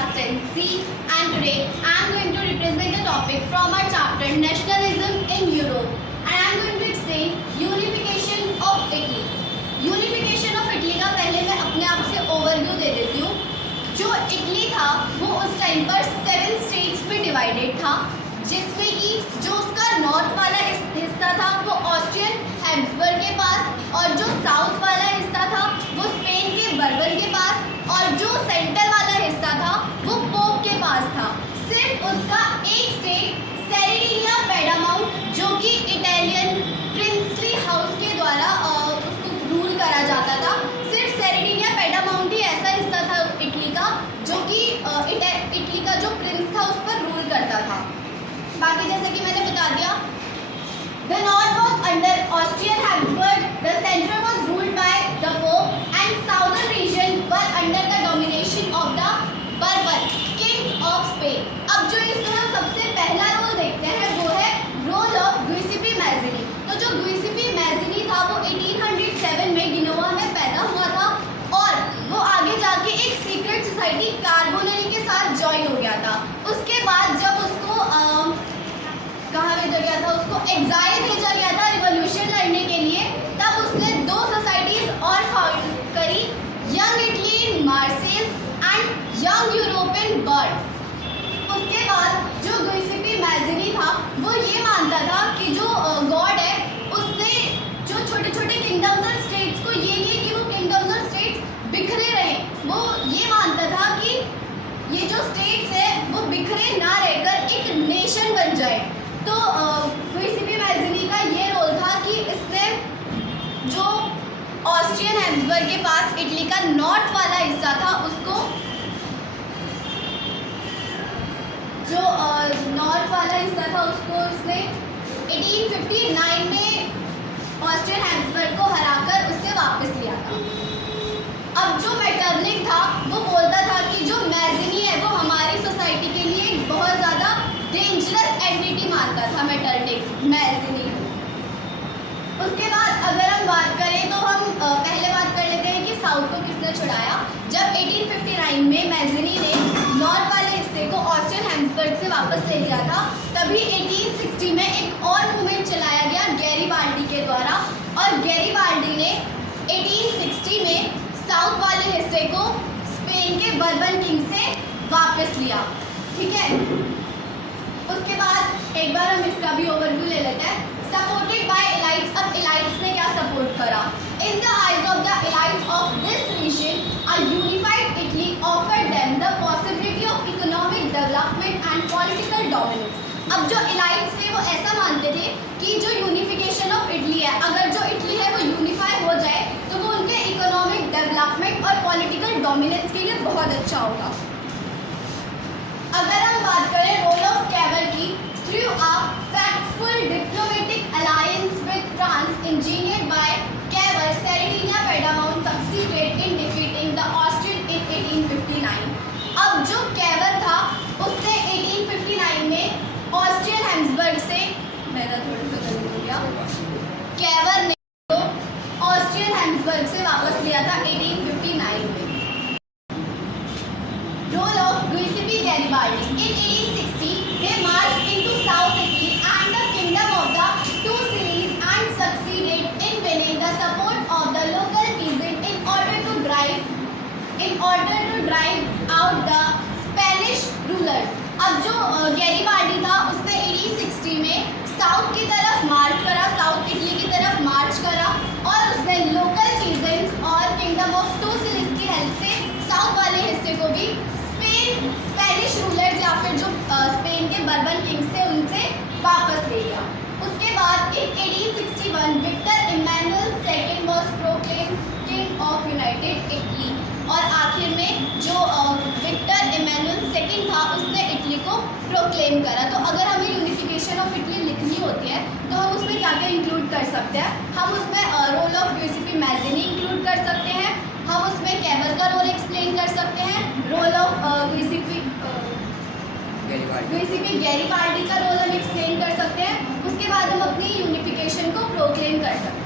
class 10C, and today I am going to represent the topic from our chapter Nationalism in Europe, and I am going to explain Unification of Italy. Unification of Italy का पहले मैं अपने आप से overview दे देती हूँ। जो Italy था वो उस टाइम पर 7 स्टेट्स में डिवाइडेड था, जिसमें कि जो उसका नॉर्थ वाला हिस्सा था वो ऑस्ट्रियन हैब्सबर्ग के पास, और जो साउथ वाला हिस्सा था वो स्पेन के बर्बन के पास, और जो सेंटर वाला हिस्सा था वो पोप के पास था। सिर्फ उसका एक स्टेट सेरेडिनिया पेडामाउंट, जो कि इटालियन प्रिंसली हाउस के द्वारा उसको रूल करा जाता था, सिर्फ सेरेडिनिया पेडामाउंट ही ऐसा हिस्सा था इटली का जो कि इटली का जो प्रिंस था उस पर रूल करता था। बाकी जैसे कि मैंने बता दिया, the north was under Austrian Habsburg, the center was ruled by the Pope, and southern region were under the domination of the Bourbon kings of Spain. अब जो इसमें हम सबसे पहला रोल देखते हैं वो है रोल ऑफ गुइसिपी मैज़िनी। तो जो गुइसिपी मैज़िनी था वो 1807 में गिनोआ में पैदा हुआ था, और वो आगे जाके एक सीक्रेट सोसाइटी कार्बोनेरी के साथ ज्वाइन हो गया था। उसके बाद जब उसको कहाँ भेजा गया था, उसको एग्जाइल भेजा गया था रिवॉल्यूशन लड़ने के लिए, तब उसने 2 सोसाइटीज और फाउंड करी, Young Italy in Marseilles and Young Europe in Bern. उसके बाद जो गुइसिपी मैज़िनी था वो ये मानता था कि जो गॉड है उसने जो छोटे छोटे किंगडम्स और स्टेट्स को ये नहीं कि वो किंगडम्स और स्टेट्स बिखरे रहे, वो ये मानता था कि ये जो स्टेट्स है वो बिखरे ना रहकर एक नेशन बन जाए। तो गुइसिपी मैज़िनी का ये रोल था कि इसने जो ऑस्ट्रियन हैब्सबर्ग के पास इटली का नॉर्थ वाला हिस्सा था उसको, जो नॉर्थ वाला हिस्सा था उसको उसने 1859 में ऑस्ट्रियन हैब्सबर्ग को हराकर उससे वापस लिया था। अब जो मेटरनिक था वो बोलता था कि जो मैज़िनी है वो हमारी सोसाइटी के लिए एक बहुत ज़्यादा डेंजरस एंटिटी मानता था मेटरनिक मैज़िनी। उसके बाद अगर हम बात करें तो हम पहले बात कर लेते हैं कि साउथ को किसने छुड़ाया। जब 1859 में मैज़िनी ने नॉर्थ वाले हिस्से को ऑस्ट्रियन हैब्सबर्ग से वापस ले लिया था, तभी 1860 में एक और मूवमेंट चलाया गया गैरीबाल्डी के द्वारा, और गैरीबाल्डी ने 1860 में साउथ वाले हिस्से को स्पेन के बर्बन किंग से वापस लिया। ठीक है, उसके बाद एक बार हम इसका भी ओवरव्यू ले लेते हैं। Supported by elites. अब एलाइट्स ने क्या सपोर्ट करा? In the eyes of the elites of this region a unified Italy offered them the possibility of economic development and political dominance. अब जो एलाइट्स थे वो ऐसा मानते थे कि जो यूनिफिकेशन ऑफ इटली है, अगर जो इटली है वो यूनिफाई हो जाए तो वो उनके इकोनॉमिक डेवलपमेंट और पॉलिटिकल डोमिनेंस के लिए बहुत अच्छा होगा। अगर हम बात करें रोल ऑफ कैवर की, through a factful diplomatic alliance with France engineered by Cavour, Sardinia Piedmont succeeded in defeating the Austrian in 1859। अब जो कैवर था उसने 1859 में ऑस्ट्रियन हैब्सबर्ग से, मेरा थोड़ा सा गलत हो गया, कैवर ने तो ऑस्ट्रियन हैब्सबर्ग से वापस लिया था 1859 में। Role of Giuseppe Garibaldi. In 1860, they marched into South Italy and the kingdom of the Two Sicilies and succeeded in winning the support of the local peasants in order to drive out the Spanish rulers. अब जो Garibaldi था उसने 1860 में south की तरफ मार्च करा, south Italy की तरफ मार्च करा, और उसने लोकल पीजेंट्स और किंगडम ऑफ टू सिलीज की हेल्प से साउथ वाले हिस्से को भी स्पेनिश रूलर्स या फिर जो स्पेन के बर्बन किंग्स थे उनसे वापस ले लिया। उसके बाद in 1861 Victor Emmanuel second was proclaimed king of united Italy, और आखिर में जो विक्टर इमैनुअल सेकंड था उसने इटली को प्रोक्लेम करा। तो अगर हमें यूनिफिकेशन ऑफ इटली लिखनी होती है तो हम उसमें क्या क्या इंक्लूड कर सकते हैं? हम उसमें रोल ऑफ गिउसेपी मैज़िनी इंक्लूड कर सकते हैं, हम उसमें कैवर का रोल एक्सप्लेन कर सकते हैं, रोल ऑफ गुइसिपी गैरीबाल्डी का रोल हम एक्सप्लेन कर सकते हैं। उसके बाद हम अपनी यूनिफिकेशन को प्रोक्लेम कर सकते हैं।